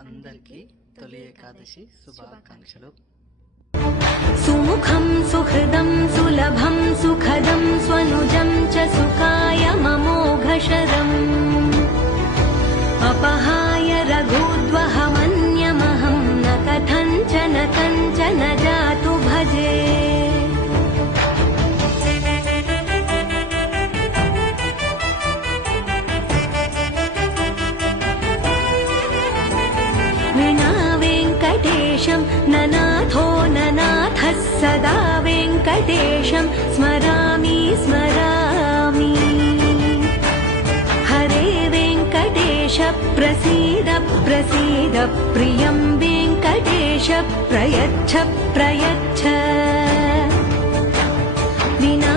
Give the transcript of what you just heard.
అందరికీ తొలి ఏకాదశి శుభాకాంక్షలు. సుముఖం సుహృదం సులభం సుఖదం స్వనుజం చ సుఖాయ మమోఘశరం అపహాయ రఘుద్వహమన్యమహం న కథంచన కంచన జాతు భజే. विना वेङ्कटेशं ननाथो ननाथः सदा वेङ्कटेशं स्मरामि स्मरामि. हरे वेङ्कटेश प्रसीद प्रसीद प्रियं वेङ्कटेश प्रयच्छ प्रयच्छ. विना